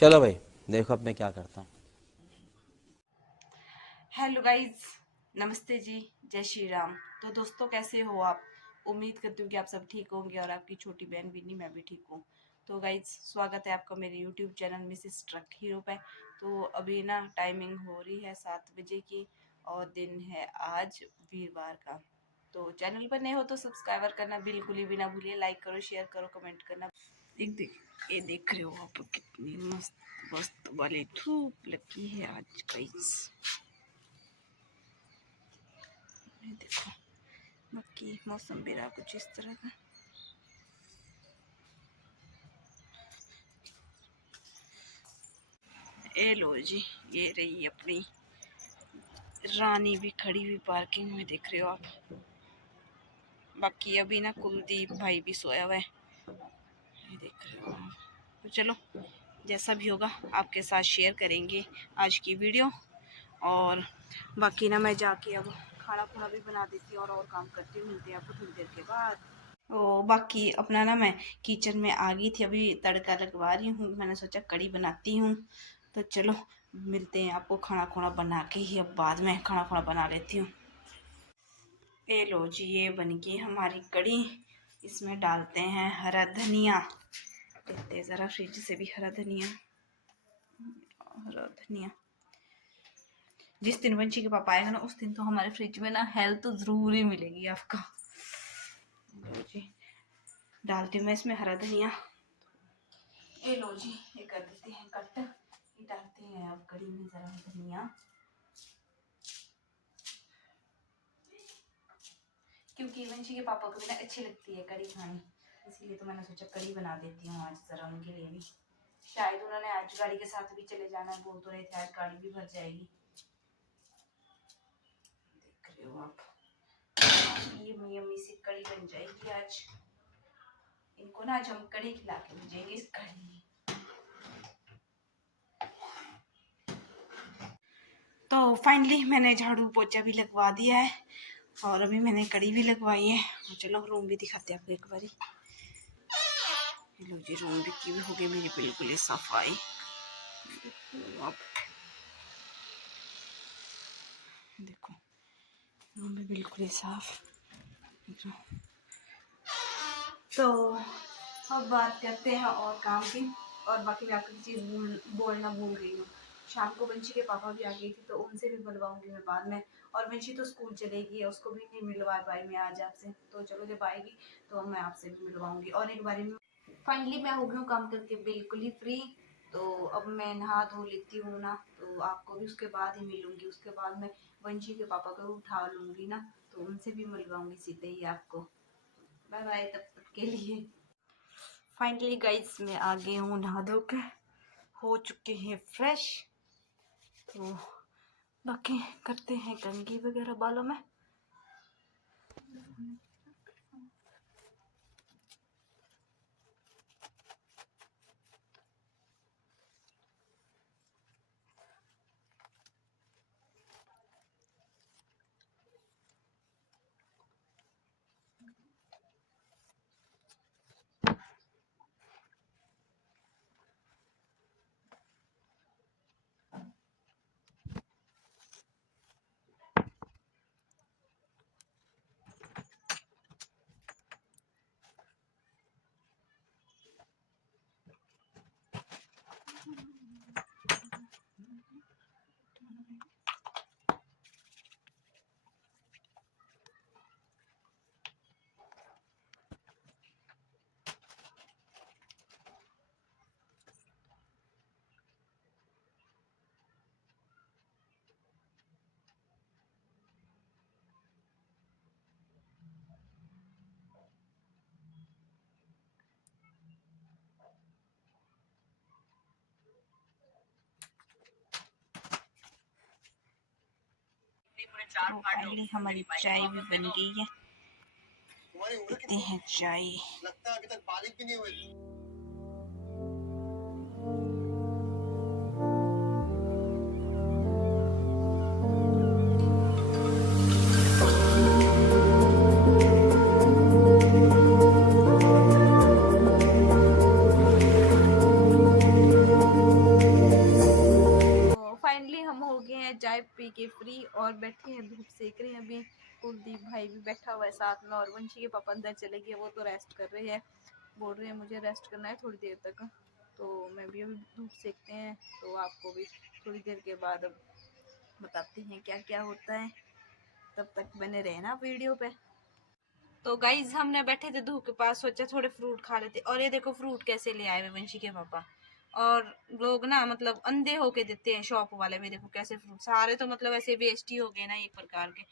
चलो भाई, देखो अब मैं क्या करता हूँ। हेलो गाइस, नमस्ते जी, जय श्री राम। तो दोस्तों, कैसे हो आप? उम्मीद करती हूँ कि आप सब ठीक होंगे और आपकी छोटी बहन विन्नी, मैं भी ठीक हूँ। तो गाइस, स्वागत है आपका मेरे YouTube channel Mrs truck hero पे। तो अभी ना टाइमिंग हो रही है 7 बजे की और दिन है आज वीरवार का। तो चैनल पर नए हो तो सब्सक्राइबर करना बिल्कुल ही भी ना भूलिए, लाइक करो, शेयर करो, कमेंट करना। ये देख रहे हो आप, कितनी मस्त मस्त वाली धूप लगी है आज गाइस। ये देखो, बाकी मौसम भी रहा कुछ इस तरह का। ए लो जी, ये रही अपनी रानी भी खड़ी हुई पार्किंग में, देख रहे हो आप। बाकी अभी ना कुलदीप भाई भी सोया हुआ है, ये देख रहे हो आप। तो चलो, जैसा भी होगा आपके साथ शेयर करेंगे आज की वीडियो। और बाकी ना मैं जाके अब खाना खुना भी बना देती हूँ और काम करती हूँ। मिलते हैं आपको थोड़ी देर के बाद। तो बाकी अपना ना मैं किचन में आ गई थी, अभी तड़का लगवा रही हूँ। मैंने सोचा कड़ी बनाती हूँ। तो चलो, मिलते हैं आपको खाना खुना बना के ही। अब बाद में खाना खुना बना लेती हूँ। ये लो जी, ये बन गई हमारी कड़ी। इसमें डालते हैं हरा धनिया। लेते हैं ज़रा फ्रिज से भी हरा धनिया। हरा धनिया जिस दिन वंशी के पापा आएगा ना, उस दिन तो हमारे फ्रिज में ना हेल्थ तो ज़रूर ही मिलेगी आपको। लो जी, डालती हूँ मैं इसमें हरा धनिया। ये लो जी, ये कर देते हैं कट। ये डालते हैं अब कड़ी में ज़रा धनिया, क्योंकि वंशी के पापा को भी ना अच्छी लगती है कड़ी खानी, इसीलिए तो मैंने सोचा कड़ी बना देती हूँ आज ज़रा उनके लिए भी। शायद उन्होंने आज गाड़ी के साथ भी चले जाना, बोल तो रहे थे आज गाड़ी भी भर जाएगी। देख रहे हो आप, ये यम्मी सी कड़ी बन जाएगी आज। इनको ना आज हम कड़ी खिला के भेजेंगे इस कड़ी में। तो फाइनली मैंने झाड़ू पोछा भी लगवा दिया है और अभी मैंने कड़ी भी लगवाई है। तो चलो रूम भी दिखाते हैं आपको एक बारी। लो जी, रूम भी की हो गई मेरी बिल्कुल सफाई। आप देखो, रूम भी बिल्कुल साफ। तो अब बात करते हैं और काम की। और बाकी मैं आपको चीज़ बोलना भूल गई हूँ। शाम को वंशी के पापा भी आ गई थी, तो उनसे भी मिलवाऊंगी मैं बाद में। और वंशी तो स्कूल चलेगी, उसको भी नहीं मिलवा पाई मैं आज आपसे। तो चलो, जब आएगी तो मैं आपसे भी मिलवाऊंगी। और एक बारी में फाइनली मैं हो गई हूँ काम करके बिल्कुल ही फ्री। तो अब मैं नहा धो लेती हूँ ना, तो आपको भी उसके बाद ही मिलूंगी। उसके बाद मैं वंशी के पापा को उठा लूंगी ना, तो उनसे भी मिलवाऊंगी सीधे ही आपको। बाय बाय तब तक के लिए। फाइनली गाइस, मैं आ गई हूँ नहा धो के, हो चुके हैं फ्रेश। तो बाकी करते हैं कंघी वगैरह बालों में। तो फाइनली हमारी चाय भी बन गई है। पीते हैं चाय। लगता है अभी तक बालिग भी नहीं हुए। चाय पी के फ्री और बैठे हैं, धूप सेक रहे हैं। अभी कुलदीप भाई भी बैठा हुआ है साथ में और वंशी के पापा अंदर चले गए, वो तो रेस्ट कर रहे हैं, बोल रहे हैं मुझे रेस्ट करना है थोड़ी देर तक। तो मैं भी अभी धूप सेकते हैं, तो आपको भी थोड़ी देर के बाद अब बताते हैं क्या क्या होता है। तब तक बने रहना वीडियो पे। तो गाइज हमने बैठे थे धूप के पास, सोचा थोड़े फ्रूट खा लेते, और ये देखो फ्रूट कैसे ले आए वंशी के पापा। और लोग ना मतलब अंधे होके देते हैं शॉप वाले भी, देखो कैसे फ्रूट सारे तो मतलब ऐसे वेस्ट ही हो गए ना एक प्रकार के।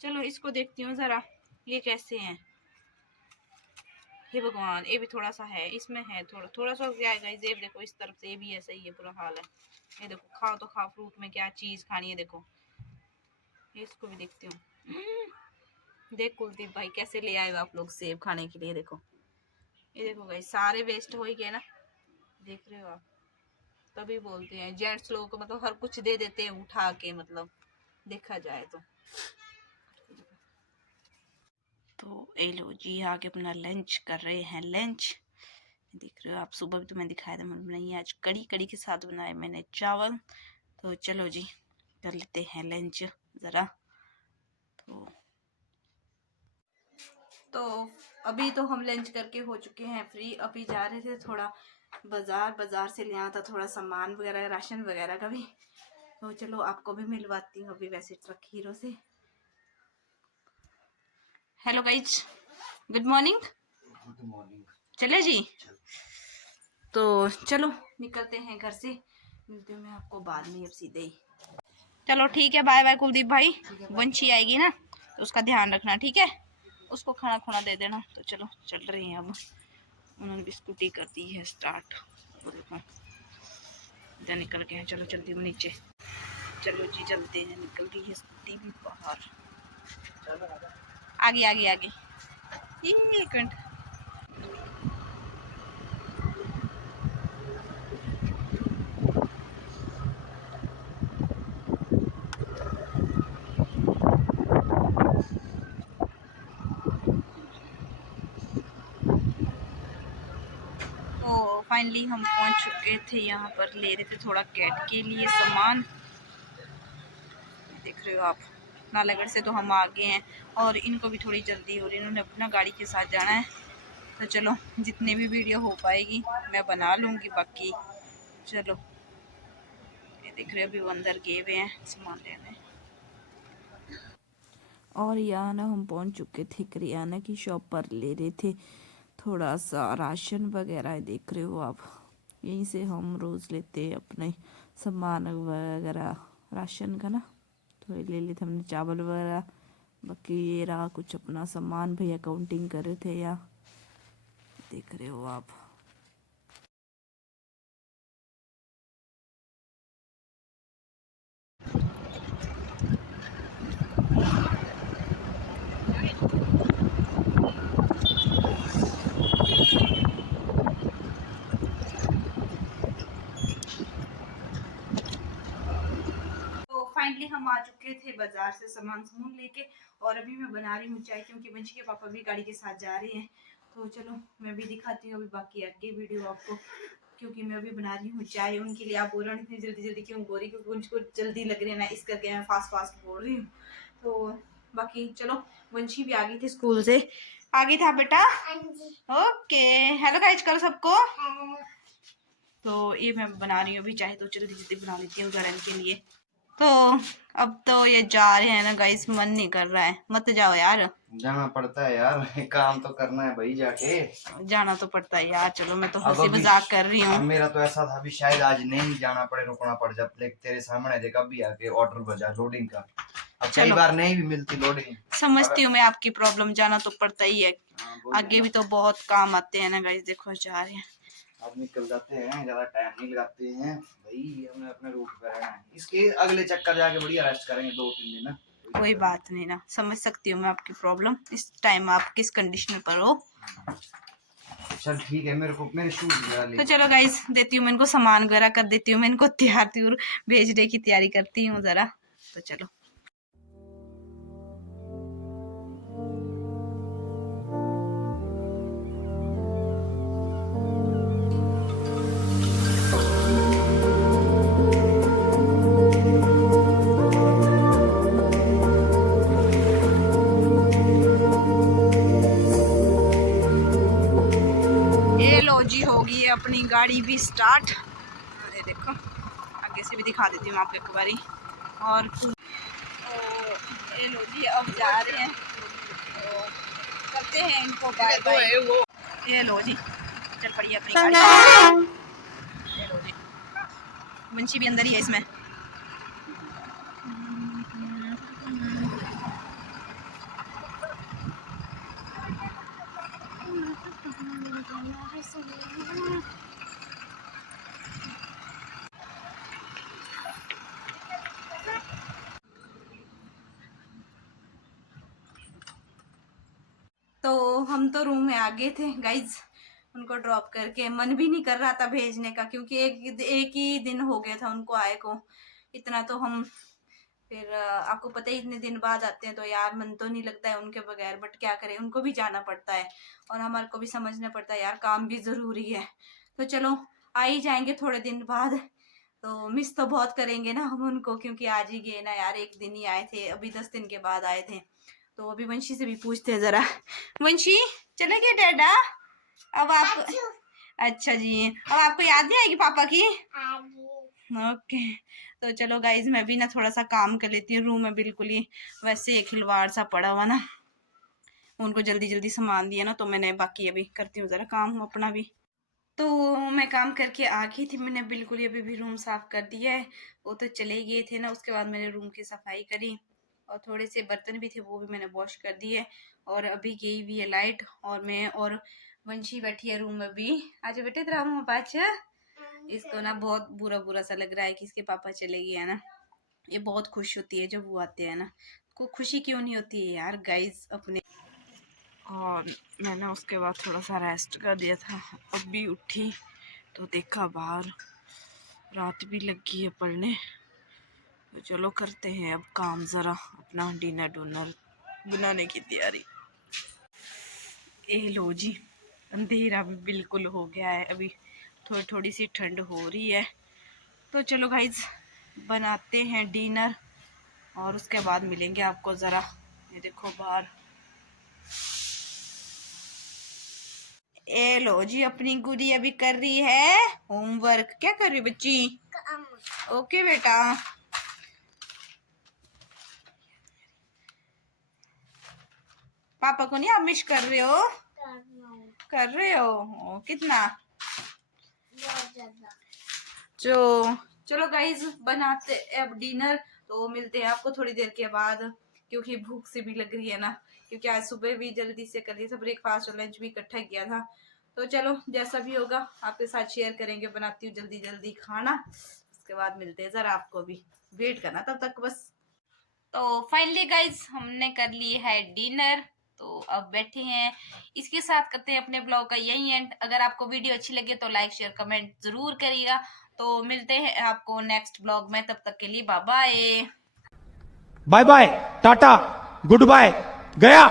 चलो इसको देखती हूँ जरा, ये कैसे हैं। हे भगवान, ये भी थोड़ा सा है, इसमें है थोड़ा थोड़ा सा क्या है गाइस। ये देखो इस तरफ से ये भी ऐसा ही है, बुरा हाल है। ये देखो खाओ तो खाओ, फ्रूट में क्या चीज खानी है देखो। इसको भी देखती हूँ। देख कुलदीप भाई कैसे ले आए हो आप लोग सेब खाने के लिए, देखो ये देखो गाइस सारे वेस्ट हो ही गए ना, देख रहे हो आप। तभी बोलते हैं जेंट्स लोगों को मतलब हर कुछ दे देते हैं उठा के, मतलब देखा जाए तो ये लो जी आके अपना लंच कर रहे हैं। लंच देख रहे हो आप, सुबह भी तो मैं दिखाया था मैंने बनाई आज कड़ी, कड़ी के साथ बनाए मैंने चावल। तो चलो जी कर लेते हैं लंच ज़रा। तो अभी तो हम लंच करके हो चुके हैं फ्री। अभी जा रहे थे थोड़ा बाजार से ले आना था थोड़ा सामान वगैरह, राशन वगैरह का भी। तो चलो आपको भी मिलवाती हूँ अभी वैसे ट्रक हीरो से। Hello guys, good morning. Good morning. चले जी, तो चलो निकलते हैं घर से, मिलती हूँ मैं आपको बाद में अब सीधे ही। चलो ठीक है, बाय बाय कुलदीप भाई। वंशी आएगी ना तो उसका ध्यान रखना, ठीक है, उसको खाना खुना दे देना। तो चलो चल रहे हैं अब, उन्होंने भी स्कूटी कर दी है स्टार्ट। देखो इधर निकल गए हैं, चलो चलती हूँ नीचे। चलो जी चलते हैं, निकल गई है स्कूटी भी बाहर। आगे आगे आगे, एक मिनट। तो फाइनली हम पहुंच चुके थे यहाँ पर, ले रहे थे थोड़ा कैट के लिए सामान। देख रहे हो आप, नालागढ़ से तो हम आ गए हैं और इनको भी थोड़ी जल्दी हो रही है, इन्होंने अपना गाड़ी के साथ जाना है। तो चलो जितनी भी वीडियो हो पाएगी मैं बना लूँगी बाकी। चलो ये देख रहे हो अभी वो अंदर गए हुए हैं सामान लेने। और यहाँ ना हम पहुँच चुके थे करियाना की शॉप पर, ले रहे थे थोड़ा सा राशन वगैरह। देख रहे हो आप, यहीं से हम रोज़ लेते हैं अपने सामान वगैरह राशन का ना। तो ले लेते हमने चावल वगैरह, बाकी ये रहा कुछ अपना सामान, भैया काउंटिंग कर रहे थे यहाँ, देख रहे हो आप। फाइनली हम आ चुके थे बाजार से सामान लेके, और अभी मैं बना रही हूँ चाय, क्योंकि वंशी के पापा भी गाड़ी के साथ जा रहे हैं। तो चलो मैं भी दिखाती हूँ अभी बाकी आगे वीडियो आपको, क्योंकि मैं अभी बना रही हूँ चाय उनके लिए। आप बोल रहे इतनी जल्दी जल्दी क्यों बोल रही, क्योंकि उनको जल्दी लग रही है ना, इस करके मैं फास्ट फास्ट बोल रही हूँ। तो बाकी चलो, वंशी भी आ गई थी स्कूल से। आ गई था बेटा? ओके, हेलो गाइस करो सबको। तो ये मैं बना रही हूँ अभी चाय, तो जल्दी जल्दी बना लेती हूँ गरम के लिए। तो अब तो ये जा रहे हैं ना गाइस, मन नहीं कर रहा है। मत जाओ यार। जाना पड़ता है यार, काम तो करना है भाई, जाके जाना तो पड़ता है यार। चलो मैं तो हंसी मजाक कर रही हूँ। मेरा तो ऐसा था भी शायद आज नहीं जाना पड़े, रुकना पड़ जाए, लेकिन तेरे सामने देखा भी आके ऑर्डर बजा लोडिंग का। अब कई बार नहीं भी मिलती लोडिंग। समझती हूँ मैं आपकी प्रॉब्लम, जाना तो पड़ता ही है। आगे भी तो बहुत काम आते हैं ना गाइस। देखो जा रहे हैं, अब निकल जाते हैं, ज्यादा टाइम नहीं लगाते हैं भाई, हमें अपने रूट पे रहना है। इसके अगले चक्कर जाके बढ़िया रेस्ट करेंगे 2-3 दिन ना। कोई बात नहीं ना, समझ सकती हूँ मैं आपकी प्रॉब्लम। इस टाइम आप किस कंडीशन पर हो। चल ठीक है, मेरे शूज वगैरह ले। तो चलो गाइस देती हूँ मैं इनको सामान वगैरह, कर देती हूँ मैं इनको तैयार भेजने की तैयारी करती हूँ जरा। तो चलो गाड़ी भी स्टार्ट, ये देखो आगे से भी दिखा देती हूँ आपको एक बारी। और तो ये लो जी अब जा रहे हैं, तो करते हैं इनको बाय बाय। ये लो जी चल पड़ी अपनी गाड़ी। ये लो जी वंशी भी अंदर ही है इसमें। तो हम तो रूम में आ गए थे गाइज, उनको ड्रॉप करके। मन भी नहीं कर रहा था भेजने का, क्योंकि एक ही दिन हो गया था उनको आए को। इतना तो हम फिर आपको पता ही इतने दिन बाद आते हैं तो यार मन तो नहीं लगता है उनके बगैर, बट क्या करें उनको भी जाना पड़ता है और हमारे को भी समझना पड़ता है यार, काम भी ज़रूरी है। तो चलो आ ही जाएंगे थोड़े दिन बाद, तो मिस तो बहुत करेंगे ना हम उनको, क्योंकि आज ही गए ना यार, एक दिन ही आए थे, अभी 10 दिन के बाद आए थे। तो अभी वंशी से भी पूछते हैं जरा। वंशी चले गए डैडा अब आप? अच्छा जी, अब आपको याद नहीं आएगी पापा की? ओके तो चलो गाइज मैं भी ना थोड़ा सा काम कर लेती हूँ। रूम में बिल्कुल ही वैसे खिलवाड़ सा पड़ा हुआ ना, उनको जल्दी जल्दी सामान दिया ना, तो मैंने बाकी अभी करती हूँ जरा काम अपना भी। तो मैं काम करके आ गई थी, मैंने बिल्कुल ही अभी भी रूम साफ कर दिया है। वो तो चले गए थे ना, उसके बाद मैंने रूम की सफाई करी और थोड़े से बर्तन भी थे वो भी मैंने वॉश कर दिए। और अभी गई हुई है लाइट, और मैं और वंशी बैठी है रूम में भी। आज बेटे तेरा मुँह पाछ, इसको ना बहुत बुरा बुरा सा लग रहा है कि इसके पापा चले गए हैं ना। ये बहुत खुश होती है जब वो आते हैं ना, को खुशी क्यों नहीं होती है यार गाइज अपने। और मैंने उसके बाद थोड़ा सा रेस्ट कर दिया था, अब भी उठी तो देखा बाहर रात भी लगी है पड़ने। तो चलो करते हैं अब काम, ज़रा अपना डिनर डूनर बनाने की तैयारी। ए लो जी अंधेरा भी बिल्कुल हो गया है, अभी थोड़ी थोड़ी सी ठंड हो रही है। तो चलो गाइज बनाते हैं डिनर और उसके बाद मिलेंगे आपको। ज़रा ये देखो बाहर, ए लो जी अपनी गुड़ी अभी कर रही है होमवर्क। क्या कर रही है बच्ची? ओके बेटा। पापा को नहीं आप मिस कर रहे हो? कर रहे हो? ओ, कितना? बहुत ज्यादा। चलो गाइज बनाते अब डिनर, तो मिलते हैं आपको थोड़ी देर के बाद, क्योंकि भूख से भी लग रही है ना, क्योंकि आज सुबह भी जल्दी से कर दिया था ब्रेकफास्ट और लंच भी इकट्ठा किया था। तो चलो जैसा भी होगा आपके साथ शेयर करेंगे। बनाती हूँ जल्दी जल्दी खाना, उसके बाद मिलते हैं। जरा आपको भी वेट करना तब तक बस। तो फाइनली गाइज हमने कर ली है डिनर, तो अब बैठे हैं, इसके साथ करते हैं अपने ब्लॉग का यही एंड। अगर आपको वीडियो अच्छी लगे तो लाइक शेयर कमेंट जरूर करिएगा। तो मिलते हैं आपको नेक्स्ट ब्लॉग में, तब तक के लिए bye bye. Bye bye, tata, goodbye, गया।